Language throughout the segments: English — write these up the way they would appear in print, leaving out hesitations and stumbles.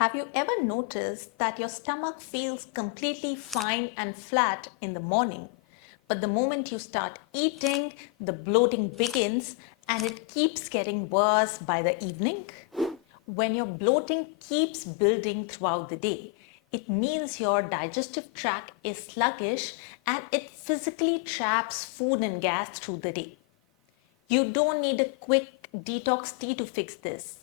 Have you ever noticed that your stomach feels completely fine and flat in the morning, but the moment you start eating, the bloating begins and it keeps getting worse by the evening? When your bloating keeps building throughout the day, it means your digestive tract is sluggish and it physically traps food and gas through the day. You don't need a quick detox tea to fix this.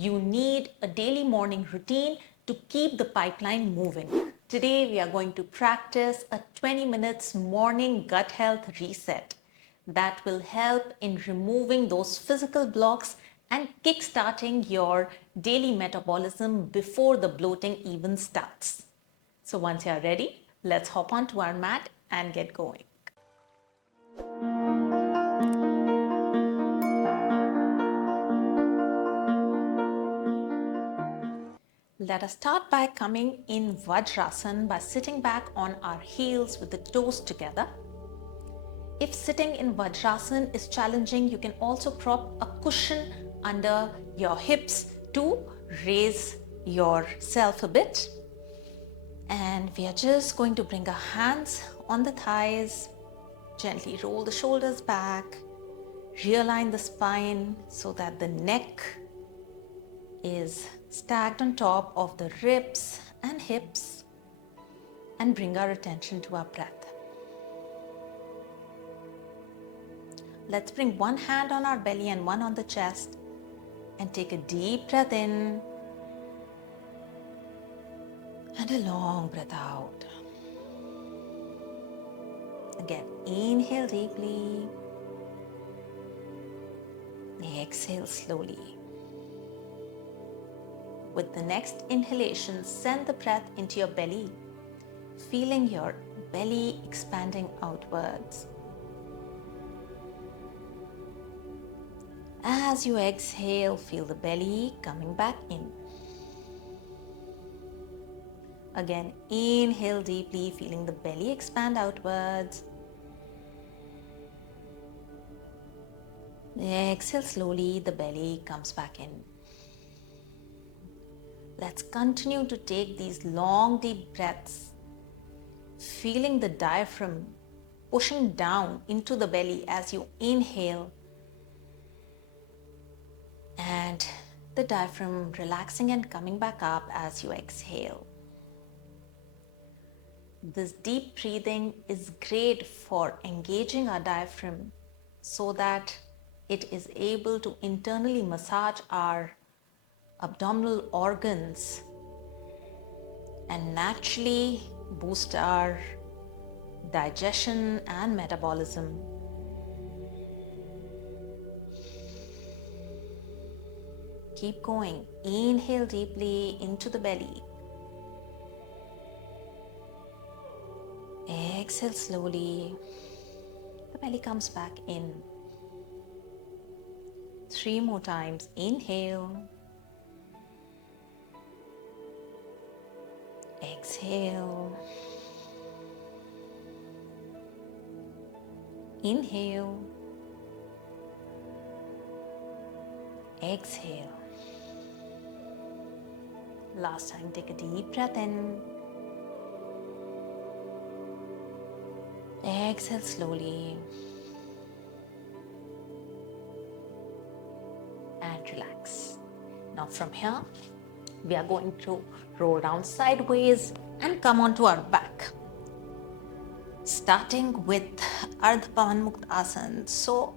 You need a daily morning routine to keep the pipeline moving. Today we are going to practice a 20 minutes morning gut health reset that will help in removing those physical blocks and kickstarting your daily metabolism before the bloating even starts. So once you are ready, let's hop onto our mat and get going. Let us start by coming in Vajrasana by sitting back on our heels with the toes together. If sitting in Vajrasana is challenging, you can also prop a cushion under your hips to raise yourself a bit. And we are just going to bring our hands on the thighs, gently roll the shoulders back, realign the spine so that the neck is stacked on top of the ribs and hips, and bring our attention to our breath. Let's bring one hand on our belly and one on the chest and take a deep breath in and a long breath out. Again, inhale deeply, exhale slowly. With the next inhalation, send the breath into your belly, feeling your belly expanding outwards. As you exhale, feel the belly coming back in. Again, inhale deeply, feeling the belly expand outwards. Exhale slowly, the belly comes back in. Let's continue to take these long, deep breaths, feeling the diaphragm pushing down into the belly as you inhale, and the diaphragm relaxing and coming back up as you exhale. This deep breathing is great for engaging our diaphragm so that it is able to internally massage our abdominal organs and naturally boost our digestion and metabolism. Keep going. Inhale deeply into the belly. Exhale slowly. The belly comes back in. 3 more times. Inhale. Exhale. Inhale. Exhale. Last time, take a deep breath in. Exhale slowly. And relax. Now from here, we are going to roll down sideways and come onto our back. Starting with Ardha Pawanmuktasana. So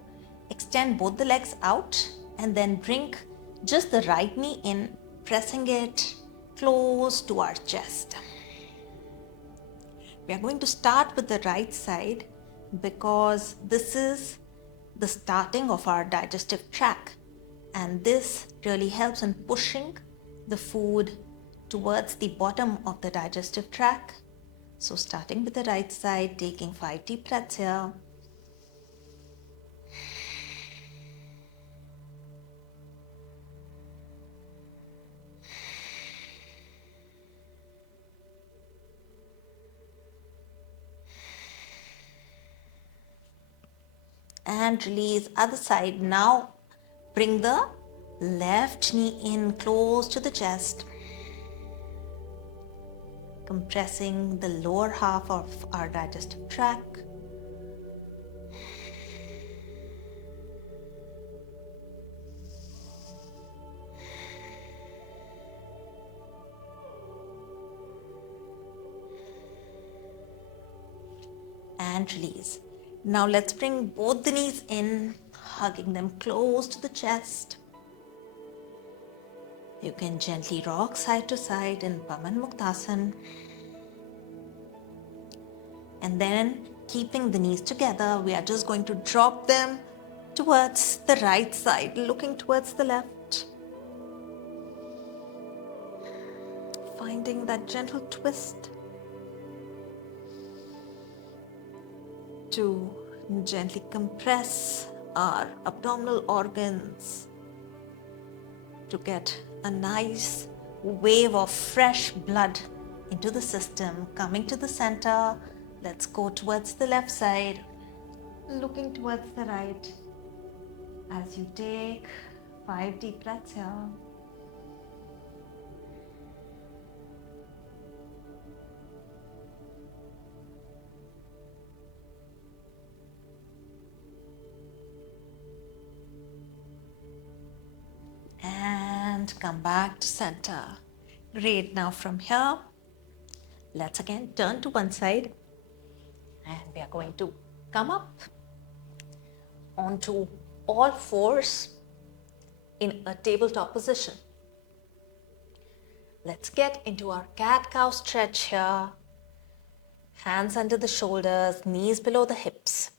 extend both the legs out and then bring just the right knee in, pressing it close to our chest. We are going to start with the right side because this is the starting of our digestive tract, and this really helps in pushing the food towards the bottom of the digestive tract. So starting with the right side, taking 5 deep breaths here. And release other side. Now bring the left knee in close to the chest. compressing the lower half of our digestive tract. And release. Now let's bring both the knees in, hugging them close to the chest. You can gently rock side to side in Pawanmuktasana. And then, keeping the knees together, we are just going to drop them towards the right side, looking towards the left. Finding that gentle twist to gently compress our abdominal organs to get a nice wave of fresh blood into the system, coming to the center. Let's go towards the left side, looking towards the right as you take 5 deep breaths here. And come back to center. Great. Now from here, let's again turn to one side. And we are going to come up onto all fours in a tabletop position. Let's get into our cat-cow stretch here. Hands under the shoulders, knees below the hips.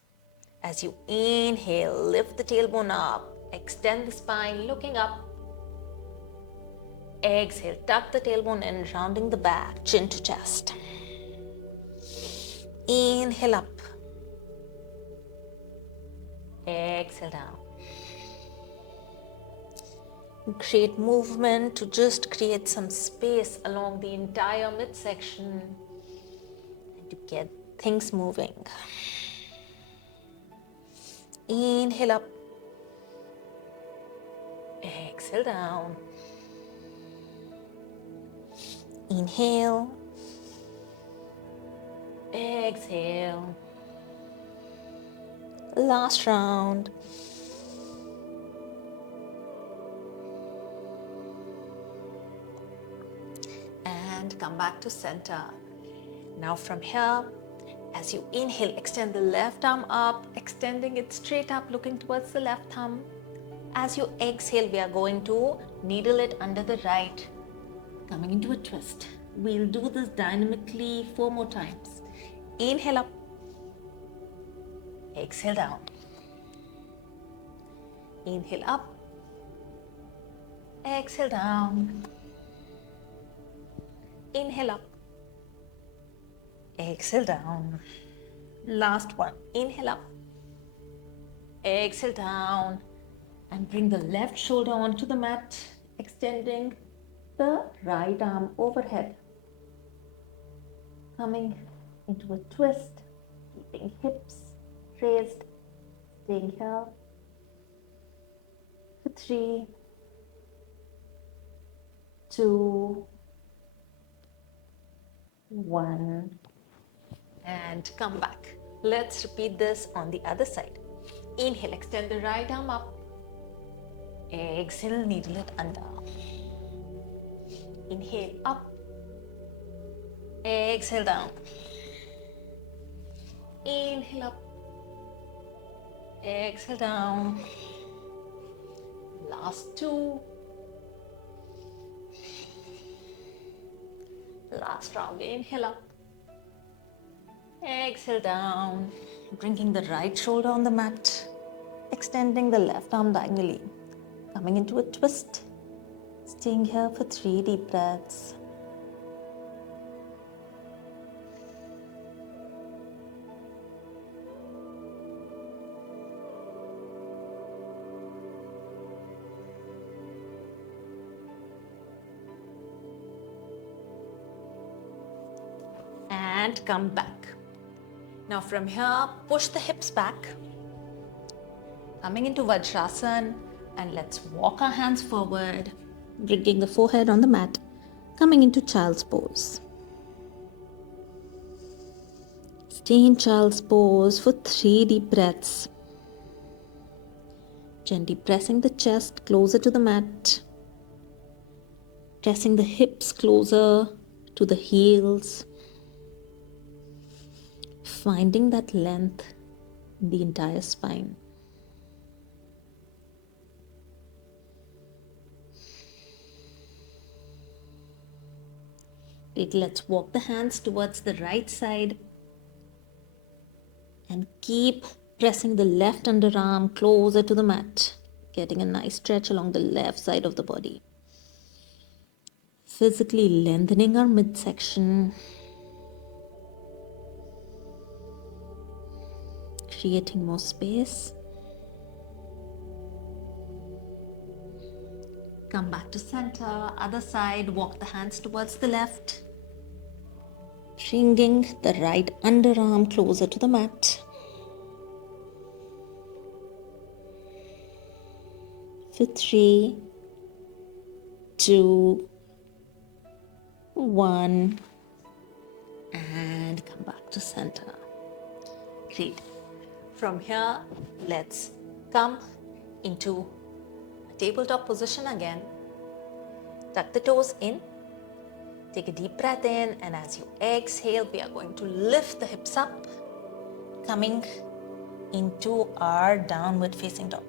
As you inhale, lift the tailbone up, extend the spine, looking up. Exhale, tuck the tailbone in, rounding the back, chin to chest. Inhale up. Exhale down. Create movement to just create some space along the entire midsection and to get things moving. Inhale up. Exhale down. Inhale. Exhale. Last round. And come back to center. Now from here, as you inhale, extend the left arm up, extending it straight up, looking towards the left thumb. As you exhale, we are going to needle it under the right, coming into a twist. We'll do this dynamically 4 more times. Inhale up. Exhale down. Inhale up. Exhale down. Inhale up. Exhale down. Last one. Inhale up. Exhale down. And bring the left shoulder onto the mat, extending the right arm overhead. Coming into a twist, keeping hips raised, staying here for 3, 2, 1, and come back. Let's repeat this on the other side. Inhale, extend the right arm up. Exhale, needle it under. Inhale up. Exhale down. Inhale up. Exhale down. Last 2. Last round. Inhale up. Exhale down. Bringing the right shoulder on the mat. Extending the left arm diagonally. Coming into a twist. Staying here for 3 deep breaths. And come back. Now from here, push the hips back. Coming into Vajrasana, and let's walk our hands forward, bringing the forehead on the mat, coming into child's pose. Stay in child's pose for 3 deep breaths. Gently pressing the chest closer to the mat. Pressing the hips closer to the heels. Finding that length in the entire spine. Great, let's walk the hands towards the right side and keep pressing the left underarm closer to the mat, getting a nice stretch along the left side of the body. Physically lengthening our midsection, creating more space. Come back to center, other side, walk the hands towards the left. Bringing the right underarm closer to the mat. For 3, 2, 1, and come back to center. Great. From here, let's come into a tabletop position again. Tuck the toes in. Take a deep breath in, and as you exhale, we are going to lift the hips up, coming into our downward facing dog.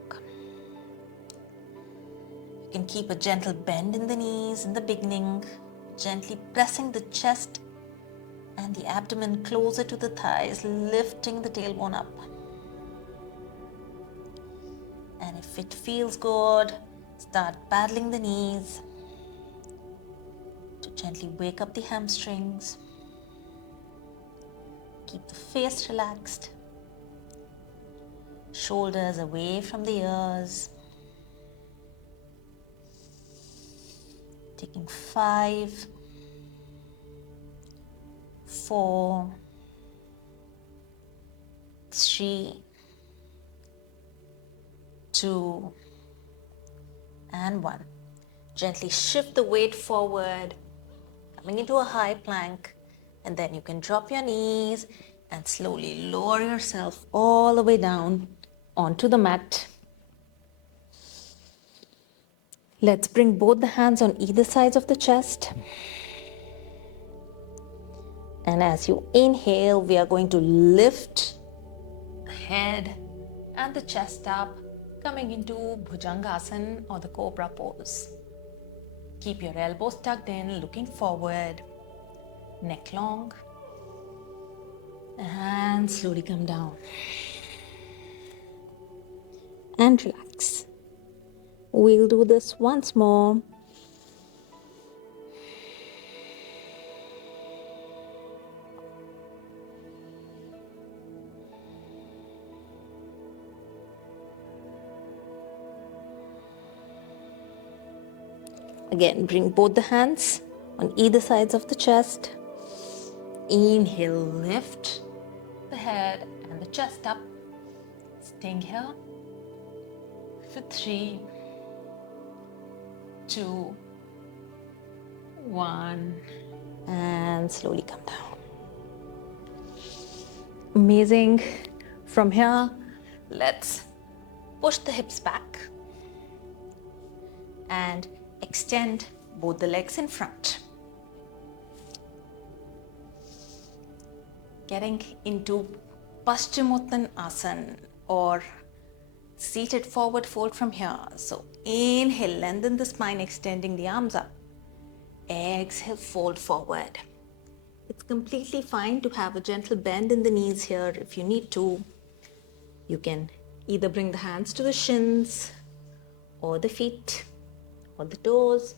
You can keep a gentle bend in the knees in the beginning, gently pressing the chest and the abdomen closer to the thighs, lifting the tailbone up. And if it feels good, start paddling the knees to gently wake up the hamstrings. Keep the face relaxed, shoulders away from the ears. Taking 5, 4, 3, 2, and 1. Gently shift the weight forward, coming into a high plank, and then you can drop your knees and slowly lower yourself all the way down onto the mat. Let's bring both the hands on either sides of the chest. And as you inhale, we are going to lift the head and the chest up, coming into Bhujangasana or the Cobra pose. Keep your elbows tucked in, looking forward, neck long, and slowly come down. And relax. We'll do this once more. Again, bring both the hands on either sides of the chest. Inhale, lift the head and the chest up. Staying here for 3, 2, 1, and slowly come down. Amazing. From here, let's push the hips back and extend both the legs in front. Getting into Paschimottanasana or seated forward fold from here. So inhale, lengthen the spine, extending the arms up. Exhale, fold forward. It's completely fine to have a gentle bend in the knees here if you need to. You can either bring the hands to the shins or the feet or the toes.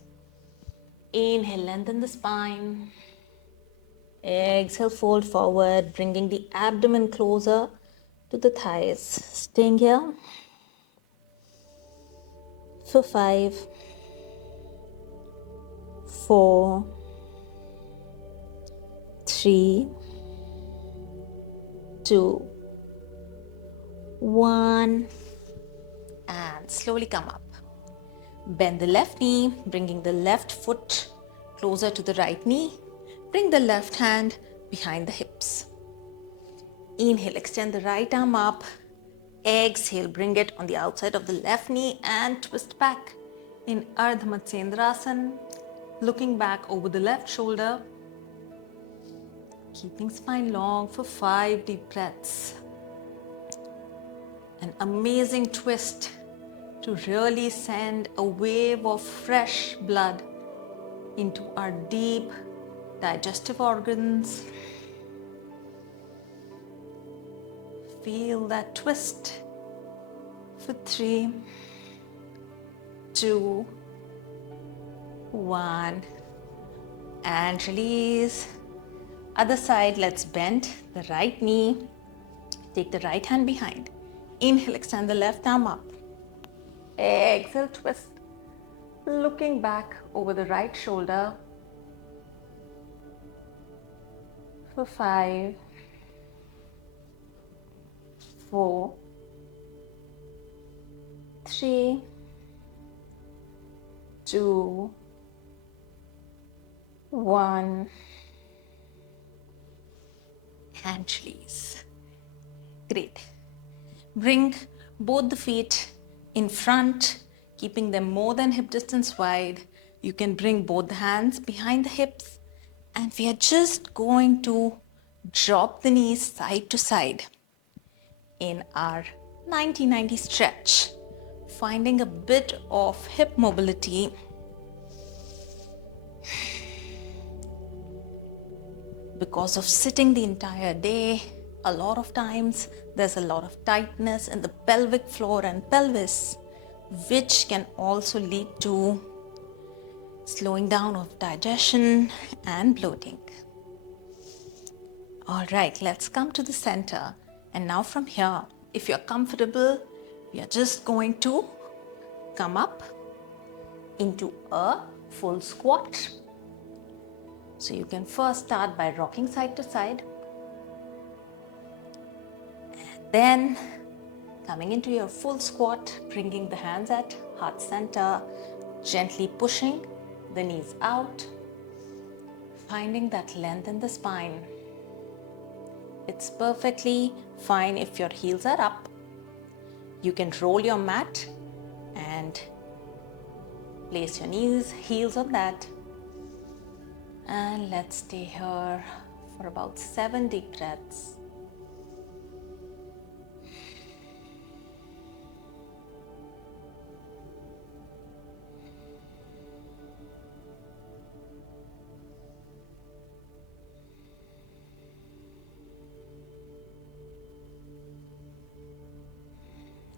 Inhale, lengthen the spine. Exhale, fold forward, bringing the abdomen closer to the thighs. Staying here for 5, 4, 3, 2, 1, and slowly come up. Bend the left knee, bringing the left foot closer to the right knee. Bring the left hand behind the hips. Inhale, extend the right arm up. Exhale, bring it on the outside of the left knee and twist back in Ardha Matsyendrasana, looking back over the left shoulder, keeping spine long for 5 deep breaths. An amazing twist to really send a wave of fresh blood into our deep digestive organs. Feel that twist for 3, 2, 1, and release. Other side, let's bend the right knee. Take the right hand behind. Inhale, extend the left arm up. Exhale, twist. Looking back over the right shoulder for 5, 4, 3, 2, 1, and release. Great. Bring both the feet in front, keeping them more than hip distance wide. You can bring both the hands behind the hips, and we are just going to drop the knees side to side in our 90-90 stretch, finding a bit of hip mobility. Because of sitting the entire day, a lot of times there's a lot of tightness in the pelvic floor and pelvis, which can also lead to slowing down of digestion and bloating. All right, let's come to the center. And now from here, if you're comfortable, we are just going to come up into a full squat. So you can first start by rocking side to side. And then coming into your full squat, bringing the hands at heart center, gently pushing the knees out, finding that length in the spine. It's perfectly fine if your heels are up. You can roll your mat and place your heels on that. And let's stay here for about 7 deep breaths.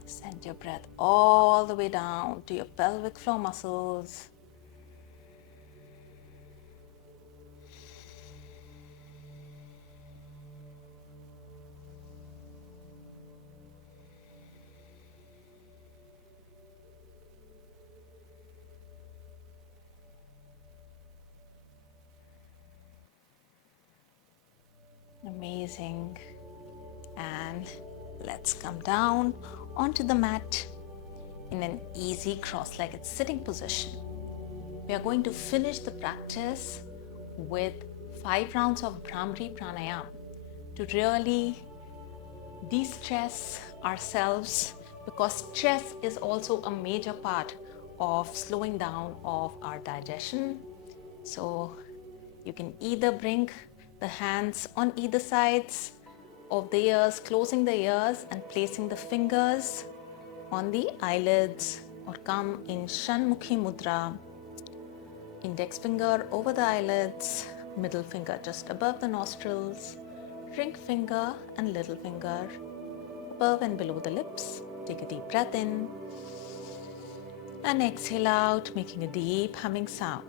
Send your breath all the way down to your pelvic floor muscles. Amazing. And let's come down onto the mat in an easy cross-legged sitting position. We are going to finish the practice with 5 rounds of Bhramari Pranayama to really de-stress ourselves, because stress is also a major part of slowing down of our digestion. So you can either bring the hands on either sides of the ears, closing the ears and placing the fingers on the eyelids, or come in Shanmukhi Mudra. Index finger over the eyelids, middle finger just above the nostrils, ring finger and little finger above and below the lips. Take a deep breath in and exhale out, making a deep humming sound.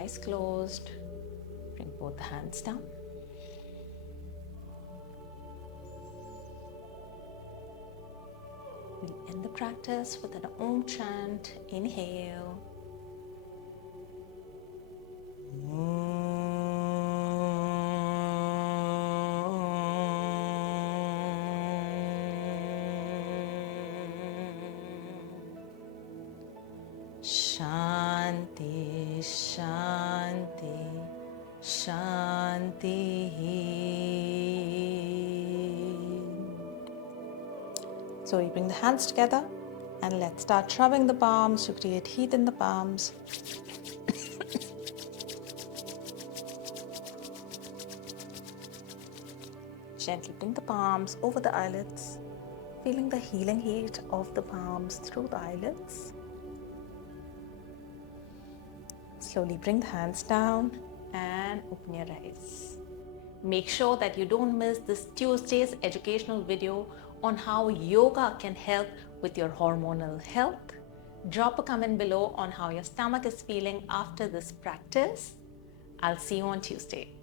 eyes closed. Bring both the hands down. We'll end the practice with an Om chant. Inhale. Shanti, Shanti, Shanti. So you bring the hands together and let's start rubbing the palms to create heat in the palms. Gently bring the palms over the eyelids, feeling the healing heat of the palms through the eyelids. Slowly bring the hands down and open your eyes. Make sure that you don't miss this Tuesday's educational video on how yoga can help with your hormonal health. Drop a comment below on how your stomach is feeling after this practice. I'll see you on Tuesday.